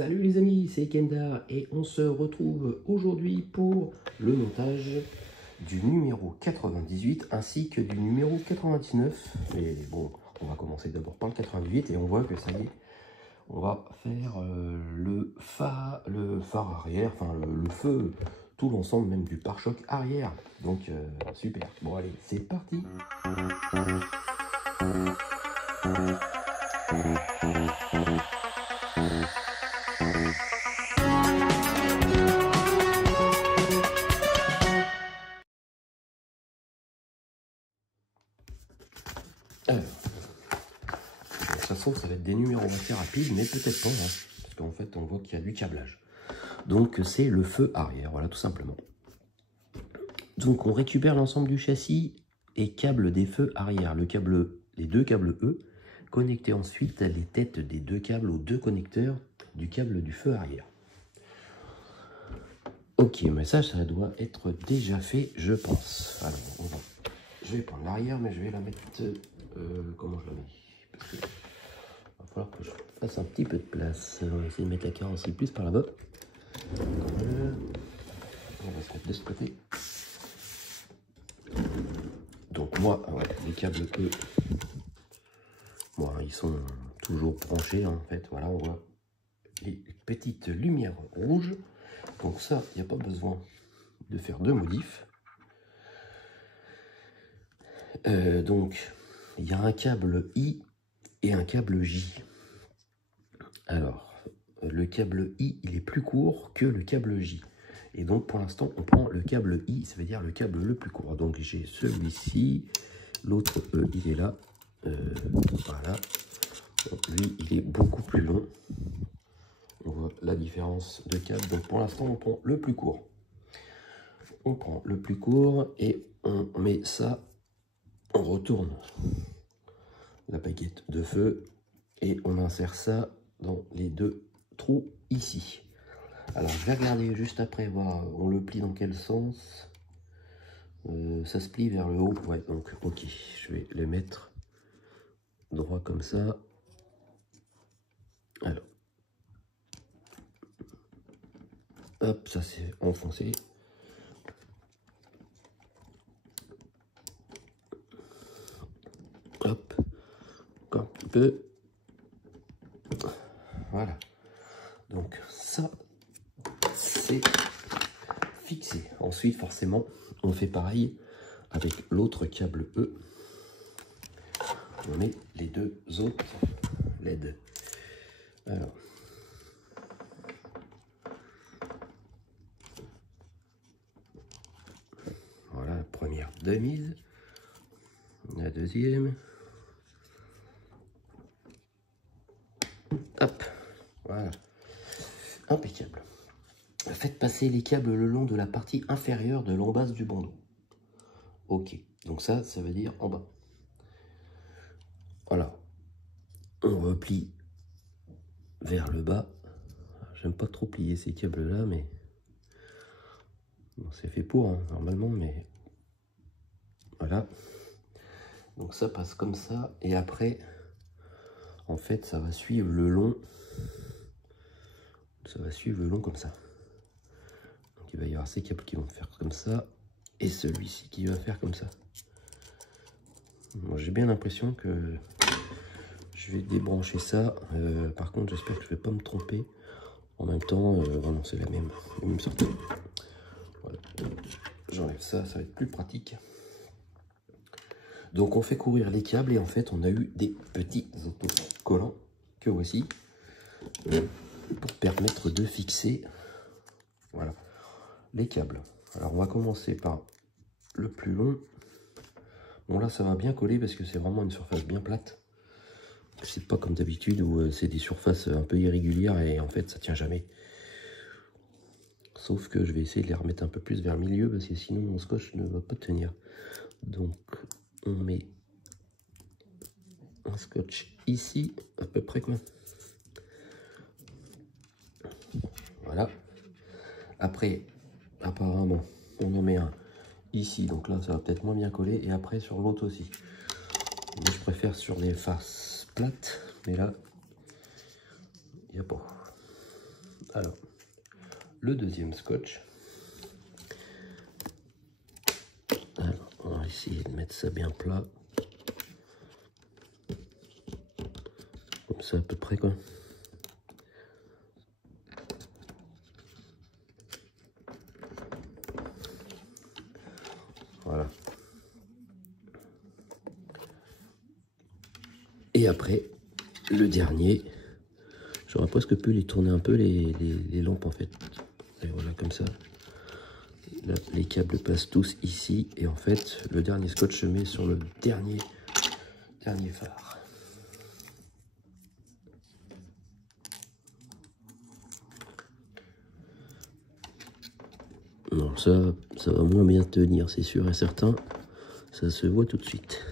Salut les amis, c'est Kenda et on se retrouve aujourd'hui pour le montage du numéro 98 ainsi que du numéro 99. Mais bon, on va commencer d'abord par le 98 et on voit que ça y est, on va faire le phare arrière, enfin le feu, tout l'ensemble même du pare-choc arrière. Donc super, bon allez, c'est parti. Alors, de toute façon, ça va être des numéros assez rapides, mais peut-être pas, hein, parce qu'en fait, on voit qu'il y a du câblage. Donc, c'est le feu arrière, voilà, tout simplement. Donc, on récupère l'ensemble du châssis et câble des feux arrière, les deux câbles E, connecter ensuite les têtes des deux câbles aux deux connecteurs du câble du feu arrière. Ok, mais ça doit être déjà fait, je pense. Alors, je vais prendre l'arrière, mais je vais la mettre... comment je la mets? Parce que va falloir que je fasse un petit peu de place. On va essayer de mettre la carrosserie plus par là-bas. Voilà. On va se mettre de ce côté. Donc moi, ouais, les câbles E, bon, ils sont toujours branchés en fait. Voilà, on voit les petites lumières rouges. Donc ça, il n'y a pas besoin de faire de modif. Donc, il y a un câble I et un câble J. Alors, le câble I, il est plus court que le câble J. Et donc, pour l'instant, on prend le câble I, ça veut dire le câble le plus court. Donc, j'ai celui-ci, l'autre E, il est là. Voilà. Donc, lui, il est beaucoup plus long. On voit la différence de câble. Donc, pour l'instant, on prend le plus court. On prend le plus court et on met ça, on retourne la baguette de feu et on insère ça dans les deux trous ici. Alors je vais regarder juste après, voir on le plie dans quel sens. Ça se plie vers le haut, ouais, donc ok, je vais le mettre droit comme ça. Alors hop, ça c'est enfoncé. Hop, encore un petit peu. Voilà, donc ça c'est fixé. Ensuite forcément on fait pareil avec l'autre câble E. On met les deux autres LED. Alors voilà la première de mise, la deuxième. Hop, voilà, impeccable. Faites passer les câbles le long de la partie inférieure de l'embase du bandeau. Ok, donc ça veut dire en bas. Voilà, on replie vers le bas. J'aime pas trop plier ces câbles là, mais bon, c'est fait pour hein, normalement, mais voilà. Donc ça passe comme ça, et après, en fait, ça va suivre le long. Ça va suivre le long comme ça. Donc il va y avoir ces câbles qui vont faire comme ça, et celui-ci qui va faire comme ça. Moi j'ai bien l'impression que je vais débrancher ça. Par contre, j'espère que je vais pas me tromper. En même temps, vraiment c'est la même sortie. Voilà. J'enlève ça, ça va être plus pratique. Donc on fait courir les câbles et en fait on a eu des petits autocollants que voici pour permettre de fixer, voilà, les câbles. Alors on va commencer par le plus long. Bon là ça va bien coller parce que c'est vraiment une surface bien plate. C'est pas comme d'habitude où c'est des surfaces un peu irrégulières et en fait ça tient jamais. Sauf que je vais essayer de les remettre un peu plus vers le milieu parce que sinon mon scotch ne va pas tenir. Donc on met un scotch ici, à peu près quoi. Voilà. Après, apparemment, on en met un ici, donc là ça va peut-être moins bien coller, et après sur l'autre aussi. Mais je préfère sur les faces plates, mais là, il n'y a pas. Alors, le deuxième scotch. Alors, on va essayer de mettre ça bien plat. Comme ça à peu près quoi. Voilà. Et après, le dernier, j'aurais presque pu les tourner un peu les lampes en fait. Et voilà, comme ça. Là, les câbles passent tous ici. Et en fait, le dernier scotch se met sur le dernier phare. Non, ça va moins bien tenir, c'est sûr et certain. Ça se voit tout de suite.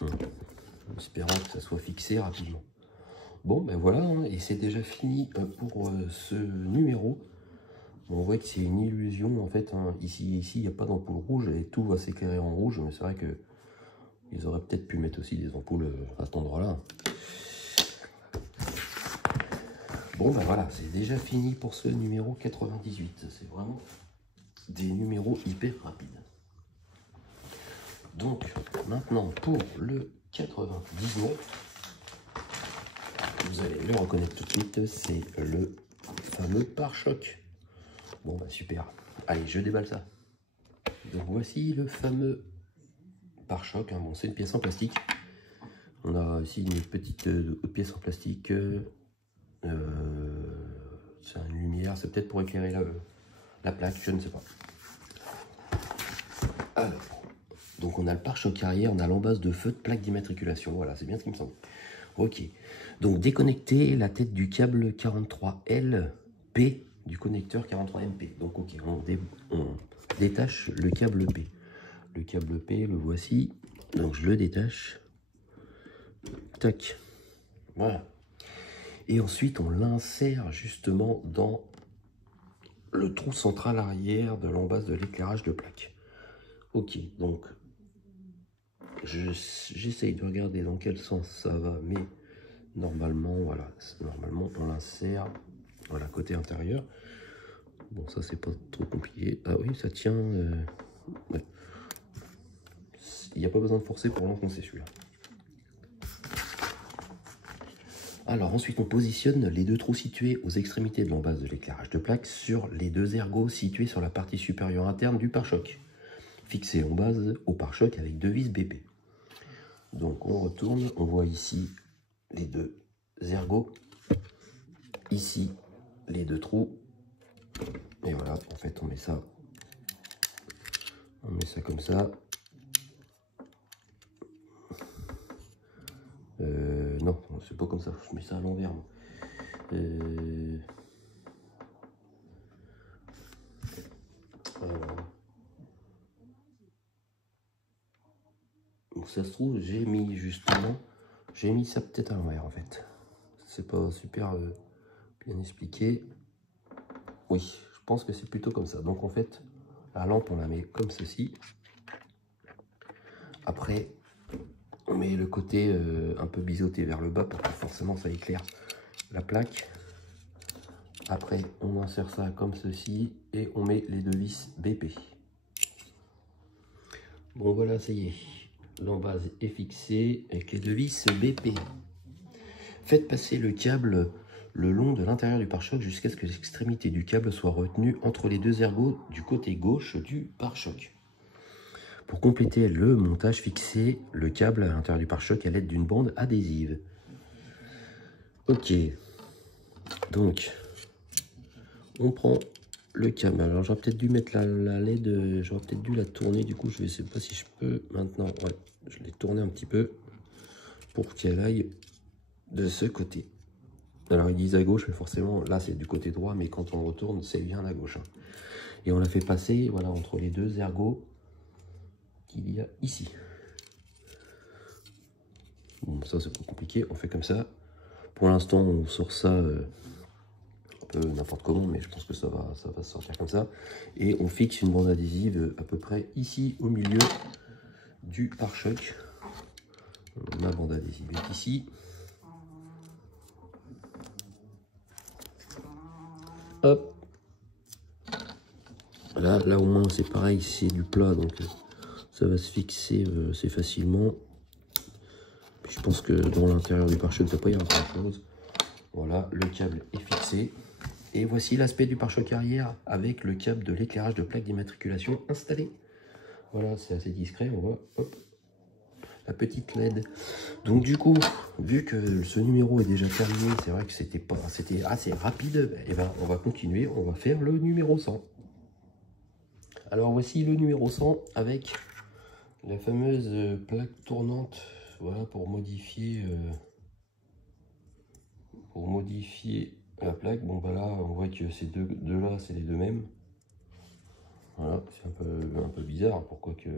En espérant que ça soit fixé rapidement. Bon, ben voilà, hein, et c'est déjà fini pour ce numéro. On voit que c'est une illusion, en fait. Hein. Ici, il n'y a pas d'ampoule rouge et tout va s'éclairer en rouge. Mais c'est vrai que ils auraient peut-être pu mettre aussi des ampoules à cet endroit-là. Bon, ben voilà, c'est déjà fini pour ce numéro 98. C'est vraiment des numéros hyper rapides. Donc, maintenant, pour le 99, vous allez le reconnaître tout de suite, c'est le fameux pare-choc. Bon, bah super. Allez, je déballe ça. Donc, voici le fameux pare-choc. Hein. Bon, c'est une pièce en plastique. On a ici une petite pièce en plastique. C'est une lumière, c'est peut-être pour éclairer la plaque, je ne sais pas. Alors, donc on a le pare-choc arrière, on a l'embase de feu de plaque d'immatriculation. Voilà, c'est bien ce qui me semble. Ok. Donc déconnecter la tête du câble 43LP du connecteur 43MP. Donc ok, on détache le câble P. Le câble P, le voici. Donc je le détache. Tac. Voilà. Et ensuite on l'insère justement dans le trou central arrière de l'embase de l'éclairage de plaque. Ok, donc j'essaye de regarder dans quel sens ça va, mais normalement, voilà, normalement on l'insère, voilà, côté intérieur. Bon, ça c'est pas trop compliqué. Ah oui, ça tient. Ouais. Il n'y a pas besoin de forcer pour l'enfoncer celui-là. Alors ensuite on positionne les deux trous situés aux extrémités de l'embase de l'éclairage de plaque sur les deux ergots situés sur la partie supérieure interne du pare-choc, fixés en base au pare-choc avec deux vis BP. Donc on retourne, on voit ici les deux ergots, ici les deux trous, et voilà, en fait on met ça comme ça. Non, c'est pas comme ça, je mets ça à l'envers. Donc ça se trouve, j'ai mis ça peut-être à l'envers en fait. C'est pas super bien expliqué. Oui, je pense que c'est plutôt comme ça. Donc en fait, la lampe on la met comme ceci. Après, on met le côté un peu biseauté vers le bas pour que forcément ça éclaire la plaque. Après, on insère ça comme ceci et on met les deux vis BP. Bon voilà, ça y est. L'embase est fixée avec les deux vis BP. Faites passer le câble le long de l'intérieur du pare-choc jusqu'à ce que l'extrémité du câble soit retenue entre les deux ergots du côté gauche du pare-choc. Pour compléter le montage, fixez le câble à l'intérieur du pare-choc à l'aide d'une bande adhésive. Ok, donc on prend le câble. Alors j'aurais peut-être dû mettre la LED, j'aurais peut-être dû la tourner, du coup je ne sais pas si je peux maintenant. Ouais, je l'ai tourné un petit peu pour qu'elle aille de ce côté. Alors ils disent à gauche, mais forcément là c'est du côté droit, mais quand on retourne c'est bien à gauche. Hein. Et on la fait passer, voilà, entre les deux ergots qu'il y a ici. Bon, ça c'est pas compliqué, on fait comme ça. Pour l'instant on sort ça un peu n'importe comment, mais je pense que ça va se sortir comme ça. Et on fixe une bande adhésive à peu près ici au milieu du pare-choc. Ma bande adhésive est ici. Là au moins c'est pareil, c'est du plat, donc ça va se fixer assez facilement. Puis je pense que dans l'intérieur du pare-choc, ça peut y avoir grand chose. Voilà, le câble est fixé. Et voici l'aspect du pare-choc arrière avec le câble de l'éclairage de plaque d'immatriculation installé. Voilà, c'est assez discret, on voit, hop, la petite LED. Donc du coup, vu que ce numéro est déjà terminé, c'est vrai que c'était assez rapide, et ben on va continuer, on va faire le numéro 100. Alors voici le numéro 100 avec la fameuse plaque tournante, voilà, pour modifier la plaque. Bon bah là on voit que ces deux là c'est les deux mêmes. Voilà, c'est un peu bizarre, pourquoi que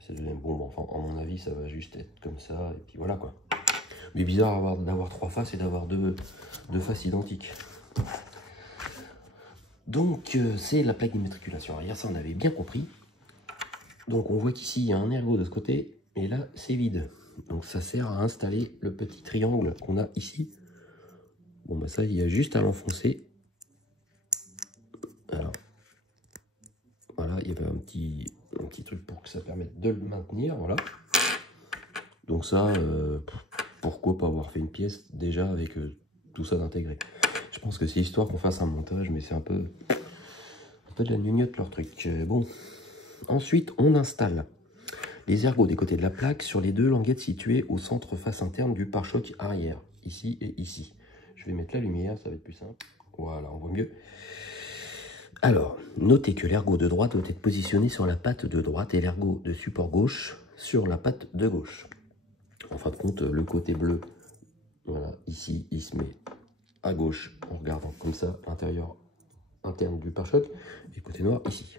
c'est le même. Bon, enfin à mon avis ça va juste être comme ça et puis voilà quoi. Mais bizarre d'avoir trois faces et d'avoir deux faces identiques. Donc c'est la plaque d'immatriculation arrière, ça on avait bien compris. Donc on voit qu'ici il y a un ergot de ce côté et là c'est vide. Donc ça sert à installer le petit triangle qu'on a ici. Bon bah ça il y a juste à l'enfoncer. Alors voilà, il y avait un petit truc pour que ça permette de le maintenir, voilà. Donc ça, pourquoi pas avoir fait une pièce déjà avec tout ça d'intégrer. Je pense que c'est histoire qu'on fasse un montage, mais c'est un peu de la gnognotte leur truc. Bon, ensuite on installe les ergots des côtés de la plaque sur les deux languettes situées au centre face interne du pare-choc arrière, ici et ici. Je vais mettre la lumière, ça va être plus simple. Voilà, on voit mieux. Alors, notez que l'ergot de droite doit être positionné sur la patte de droite et l'ergot de support gauche sur la patte de gauche. En fin de compte, le côté bleu, voilà, ici, il se met à gauche en regardant comme ça l'intérieur interne du pare-choc et le côté noir ici.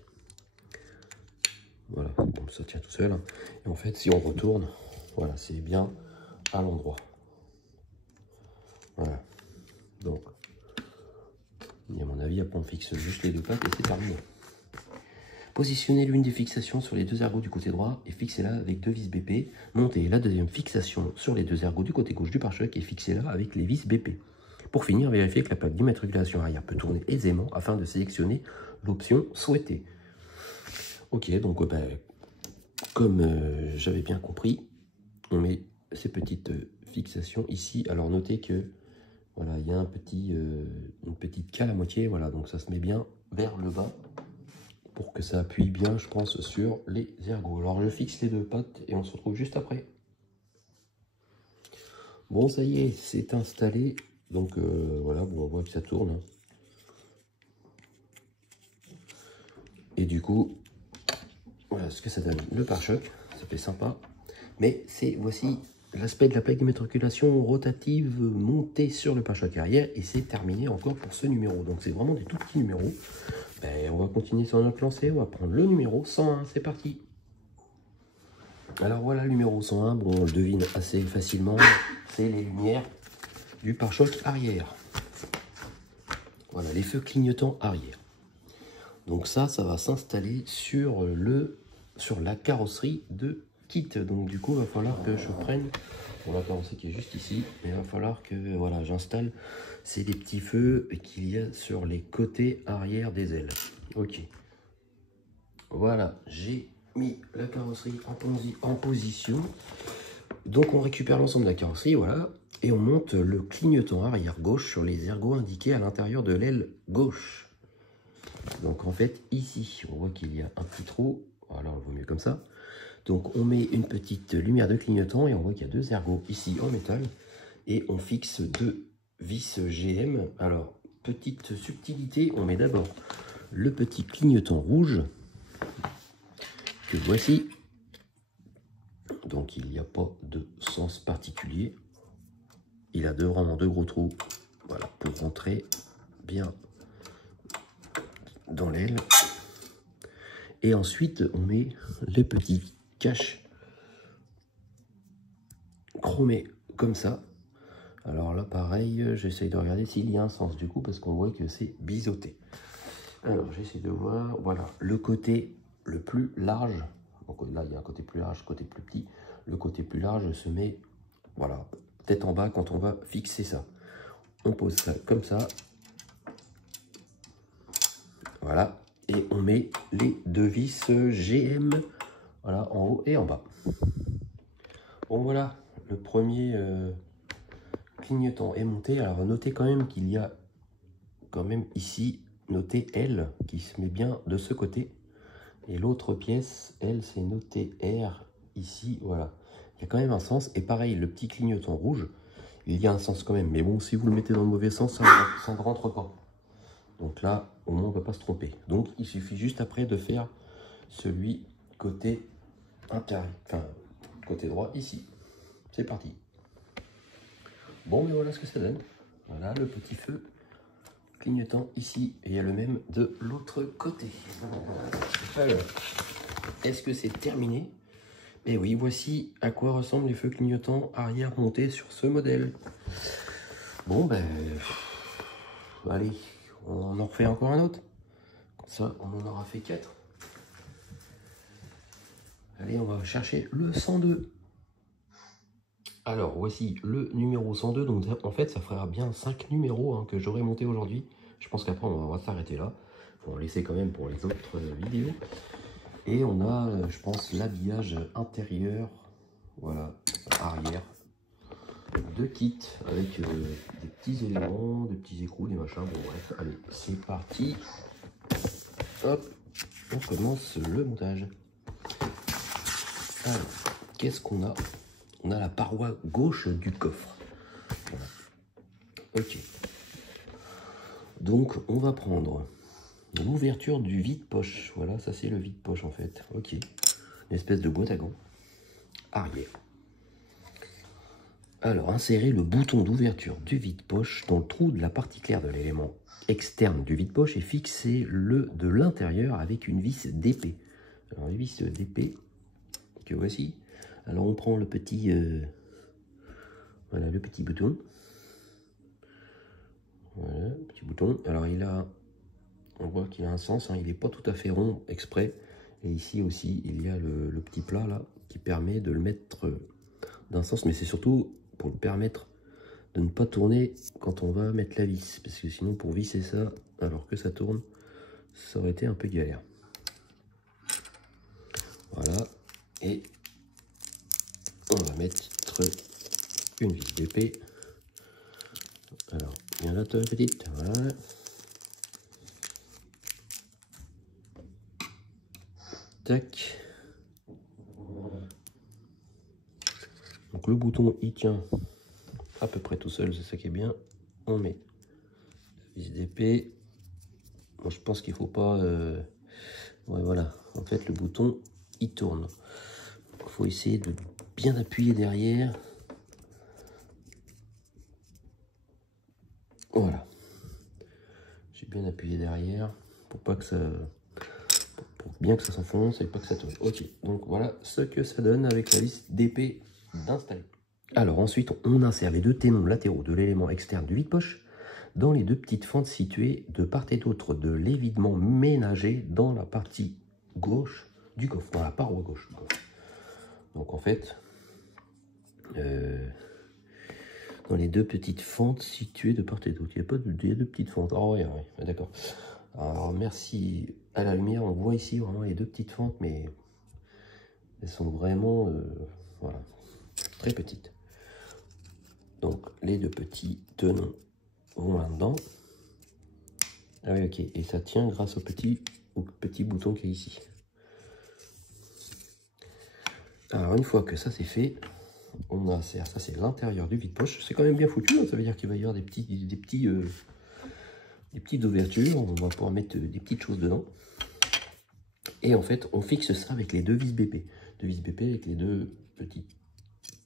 Voilà, bon, ça tient tout seul. Et en fait, si on retourne, voilà, c'est bien à l'endroit. Voilà. Donc, et à mon avis, après on fixe juste les deux pattes et c'est terminé. Positionnez l'une des fixations sur les deux ergots du côté droit et fixez-la avec deux vis BP. Montez la deuxième fixation sur les deux ergots du côté gauche du pare-choc et fixez-la avec les vis BP. Pour finir, vérifiez que la plaque d'immatriculation arrière peut tourner aisément afin de sélectionner l'option souhaitée. Ok, donc comme j'avais bien compris, on met ces petites fixations ici. Alors notez que voilà, il y a une petite cale à moitié, voilà, donc ça se met bien vers le bas pour que ça appuie bien, je pense, sur les ergots. Alors je fixe les deux pattes et on se retrouve juste après. Bon, ça y est, c'est installé. Donc voilà, bon, on voit que ça tourne. Hein. Et du coup, voilà ce que ça donne. Le pare-choc, ça fait sympa. Mais voici l'aspect de la plaque d'immatriculation rotative montée sur le pare-choc arrière. Et c'est terminé encore pour ce numéro. Donc c'est vraiment des tout petits numéros. Ben, on va continuer sur notre lancée. On va prendre le numéro 101. C'est parti. Alors voilà le numéro 101. Bon, on le devine assez facilement. C'est les lumières du pare-choc arrière. Voilà, les feux clignotants arrière. Donc ça va s'installer sur la carrosserie de kit. Donc du coup, il va falloir que je prenne pour la carrosserie qui est juste ici. Il va falloir que voilà, j'installe ces petits feux qu'il y a sur les côtés arrière des ailes. Ok. Voilà, j'ai mis la carrosserie en position. Donc on récupère l'ensemble de la carrosserie, voilà. Et on monte le clignotant arrière gauche sur les ergots indiqués à l'intérieur de l'aile gauche. Donc en fait, ici, on voit qu'il y a un petit trou. Voilà, on voit mieux comme ça. Donc on met une petite lumière de clignotant et on voit qu'il y a deux ergots ici en métal. Et on fixe deux vis GM. Alors, petite subtilité, on met d'abord le petit clignotant rouge que voici. Donc il n'y a pas de sens particulier. Il a vraiment deux gros trous, voilà, pour rentrer bien dans l'aile. Et ensuite, on met les petits caches chromés comme ça. Alors là, pareil, j'essaye de regarder s'il y a un sens du coup, parce qu'on voit que c'est biseauté. Alors, j'essaie de voir, voilà, le côté le plus large. Donc là, il y a un côté plus large, côté plus petit. Le côté plus large se met, voilà, tête en bas quand on va fixer ça. On pose ça comme ça. Voilà. Et on met les deux vis GM, voilà, en haut et en bas. Bon voilà, le premier clignotant est monté. Alors notez quand même qu'il y a quand même ici noté L qui se met bien de ce côté. Et l'autre pièce, elle, c'est noté R ici, voilà. Il y a quand même un sens. Et pareil, le petit clignotant rouge, il y a un sens quand même. Mais bon, si vous le mettez dans le mauvais sens, ça ne rentre pas. Donc là, au moins, on ne peut pas se tromper. Donc, il suffit juste après de faire celui côté intérieur, enfin, côté droit, ici. C'est parti. Bon, mais voilà ce que ça donne. Voilà le petit feu clignotant ici. Et il y a le même de l'autre côté. Alors, est-ce que c'est terminé? Et oui, voici à quoi ressemblent les feux clignotants arrière montés sur ce modèle. Bon, ben, allez, on en refait encore un autre. Comme ça, on en aura fait 4. Allez, on va chercher le 102. Alors, voici le numéro 102. Donc, en fait, ça fera bien 5 numéros hein, que j'aurai monté aujourd'hui. Je pense qu'après, on va s'arrêter là. On va laisser quand même pour les autres vidéos. Et on a, je pense, l'habillage intérieur, voilà, arrière, de kit avec des petits éléments, des petits écrous, des machins. Bon, bref, allez, c'est parti. Hop, on commence le montage. Alors, qu'est-ce qu'on a? On a la paroi gauche du coffre. Voilà. Ok. Donc, on va prendre l'ouverture du vide-poche. Voilà, ça c'est le vide-poche en fait. Ok. Une espèce de boîte à gants. Arrière. Alors, insérez le bouton d'ouverture du vide-poche dans le trou de la partie claire de l'élément externe du vide-poche et fixez-le de l'intérieur avec une vis d'épée. Alors, les vis d'épée que voici. Alors, on prend le petit, voilà, le petit bouton. Voilà, petit bouton. Alors, on voit qu'il a un sens, hein, il n'est pas tout à fait rond exprès. Et ici aussi, il y a le petit plat là qui permet de le mettre d'un sens, mais c'est surtout pour le permettre de ne pas tourner quand on va mettre la vis. Parce que sinon, pour visser ça, alors que ça tourne, ça aurait été un peu galère. Voilà. Et on va mettre une vis d'épée. Alors, il y en a une petite. Voilà. Tac. Donc le bouton il tient à peu près tout seul, c'est ça qui est bien. On met la vis d'épée. Moi je pense qu'il faut pas. Ouais, voilà. En fait le bouton il tourne. Il faut essayer de bien appuyer derrière. Voilà. J'ai bien appuyé derrière pour pas que ça. Pour bien que ça s'enfonce et pas que ça tourne. Ok, donc voilà ce que ça donne avec la vis d'épée d'installer. Alors ensuite, on insère les deux ténons latéraux de l'élément externe du vide-poche dans les deux petites fentes situées de part et d'autre de l'évidement ménagé dans la partie gauche du coffre, dans la paroi gauche du coffre. Donc en fait, dans les deux petites fentes situées de part et d'autre, il n'y a pas de deux petites fentes. Ah ouais, ouais, d'accord. Alors merci à la lumière, on voit ici vraiment les deux petites fentes, mais elles sont vraiment voilà, très petites. Donc les deux petits tenons vont là-dedans. Ah oui, ok, et ça tient grâce au petit bouton qui est ici. Alors une fois que ça c'est fait, on insère, ça c'est l'intérieur du vide-poche. C'est quand même bien foutu, hein, ça veut dire qu'il va y avoir des petites ouvertures, on va pouvoir mettre des petites choses dedans. Et en fait, on fixe ça avec les deux vis BP. Deux vis BP avec les deux petites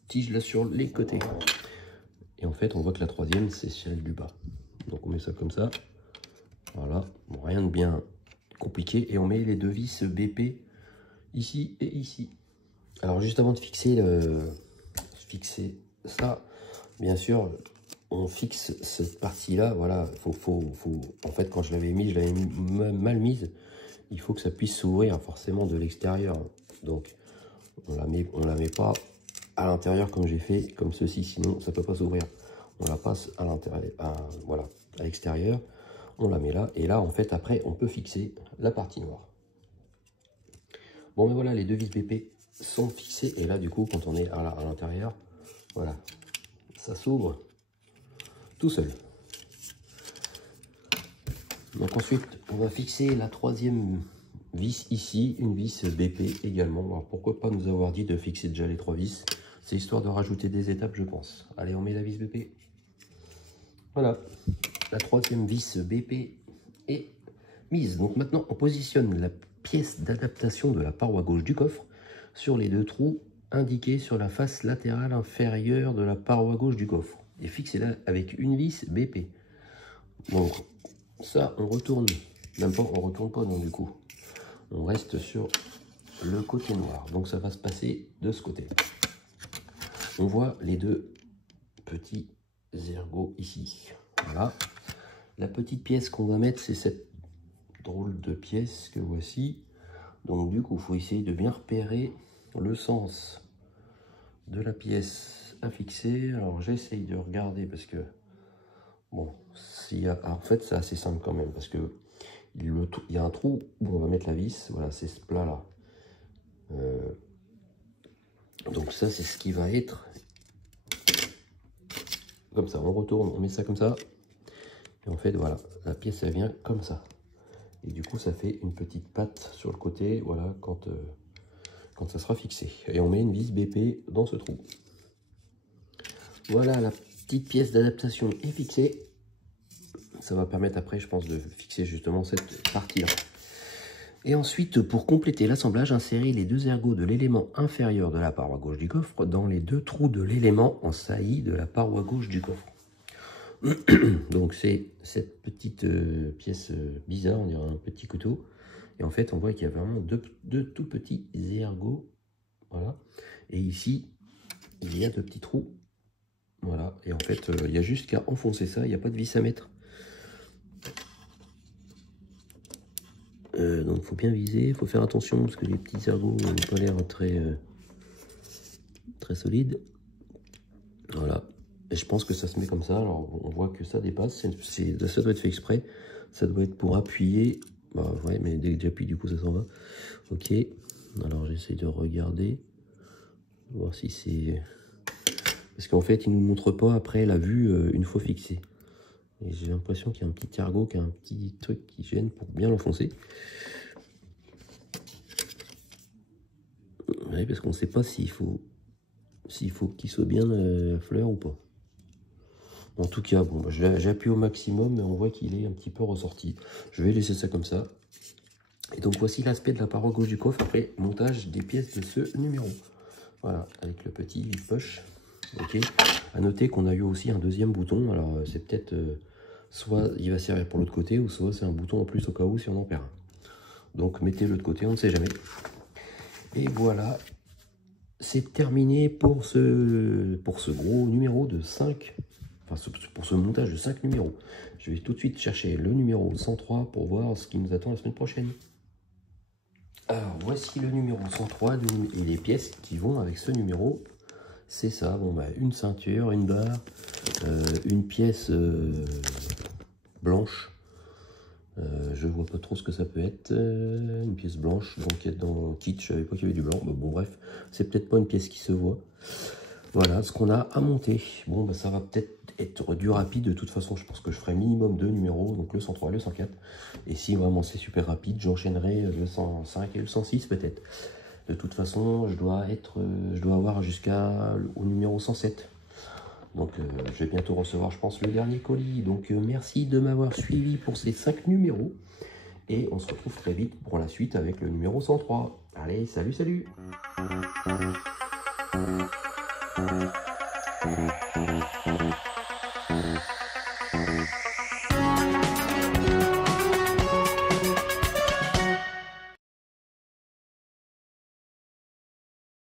tiges là sur les côtés. Et en fait, on voit que la troisième, c'est celle du bas. Donc on met ça comme ça. Voilà, bon, rien de bien compliqué. Et on met les deux vis BP ici et ici. Alors juste avant de fixer ça, bien sûr, on fixe cette partie-là. Voilà, en fait, quand je l'avais mal mise. Il faut que ça puisse s'ouvrir forcément de l'extérieur. Donc on la met pas à l'intérieur comme j'ai fait, comme ceci, sinon ça peut pas s'ouvrir. On la passe à l'intérieur, voilà, à l'extérieur. On la met là, et là en fait après on peut fixer la partie noire. Bon, mais voilà, les deux vis BP sont fixées. Et là, du coup, quand on est à l'intérieur, voilà, ça s'ouvre tout seul. Donc ensuite, on va fixer la troisième vis ici, une vis BP également. Alors pourquoi pas nous avoir dit de fixer déjà les 3 vis? C'est histoire de rajouter des étapes, je pense. Allez, on met la vis BP. Voilà, la troisième vis BP est mise. Donc maintenant, on positionne la pièce d'adaptation de la paroi gauche du coffre sur les 2 trous indiqués sur la face latérale inférieure de la paroi gauche du coffre. Et fixez-la avec une vis BP. Donc ça, on retourne. Même pas, on retourne pas, non, du coup. On reste sur le côté noir. Donc ça va se passer de ce côté. On voit les 2 petits ergots ici. Voilà. La petite pièce qu'on va mettre, c'est cette drôle de pièce que voici. Donc du coup, il faut essayer de bien repérer le sens de la pièce à fixer. Alors j'essaye de regarder parce que, bon, en fait c'est assez simple quand même, parce que il y a un trou où on va mettre la vis. Voilà, c'est ce plat là. Donc ça, c'est ce qui va être comme ça. On retourne, on met ça comme ça. Et en fait, voilà, la pièce, elle vient comme ça. Et du coup, ça fait une petite patte sur le côté, voilà, quand ça sera fixé. Et on met une vis BP dans ce trou. Voilà, la petite pièce d'adaptation est fixée. Ça va permettre après, je pense, de fixer justement cette partie-là. Et ensuite, pour compléter l'assemblage, insérez les 2 ergots de l'élément inférieur de la paroi gauche du coffre dans les 2 trous de l'élément en saillie de la paroi gauche du coffre. Donc c'est cette petite pièce bizarre, on dirait un petit couteau. Et en fait, on voit qu'il y a vraiment deux tout petits ergots. Voilà. Et ici, il y a 2 petits trous. Voilà. Et en fait, il y a juste qu'à enfoncer ça, il n'y a pas de vis à mettre. Donc il faut bien viser, il faut faire attention parce que les petits ergots n'ont pas l'air très solides. Voilà. Et je pense que ça se met comme ça. Alors on voit que ça dépasse. Ça doit être fait exprès. Ça doit être pour appuyer. Bah ouais, mais dès que j'appuie, du coup ça s'en va. Ok. Alors j'essaie de regarder. Voir si c'est... Parce qu'en fait, il ne nous montre pas après la vue une fois fixée. Et j'ai l'impression qu'il y a un petit ergot, qui a un petit truc qui gêne pour bien l'enfoncer. Ouais, parce qu'on ne sait pas s'il faut qu'il soit bien la fleur ou pas. En tout cas, bon, bah, j'appuie au maximum, mais on voit qu'il est un petit peu ressorti. Je vais laisser ça comme ça. Et donc voici l'aspect de la paroi gauche du coffre après montage des pièces de ce numéro. Voilà, avec le petit vide-poche. Ok. À noter qu'on a eu aussi un deuxième bouton. Alors c'est peut-être soit il va servir pour l'autre côté, ou soit c'est un bouton en plus au cas où si on en perd un. Donc mettez-le de côté, on ne sait jamais. Et voilà, c'est terminé pour ce gros numéro de 5. Enfin, pour ce montage de 5 numéros. Je vais tout de suite chercher le numéro 103 pour voir ce qui nous attend la semaine prochaine. Alors, voici le numéro 103 et les pièces qui vont avec ce numéro. C'est ça, bon, bah, une ceinture, une barre, une pièce blanche. Je vois pas trop ce que ça peut être. Une pièce blanche, donc dans le kit, je savais pas qu'il y avait du blanc. Mais bon, bref, c'est peut-être pas une pièce qui se voit. Voilà ce qu'on a à monter. Bon, bah, ça va peut-être être du rapide. De toute façon, je pense que je ferai minimum 2 numéros, donc le 103 et le 104. Et si vraiment c'est super rapide, j'enchaînerai le 105 et le 106 peut-être. De toute façon, je dois avoir jusqu'au numéro 107. Donc je vais bientôt recevoir, je pense, le dernier colis. Donc merci de m'avoir suivi pour ces 5 numéros. Et on se retrouve très vite pour la suite avec le numéro 103. Allez, salut, salut! Thank you.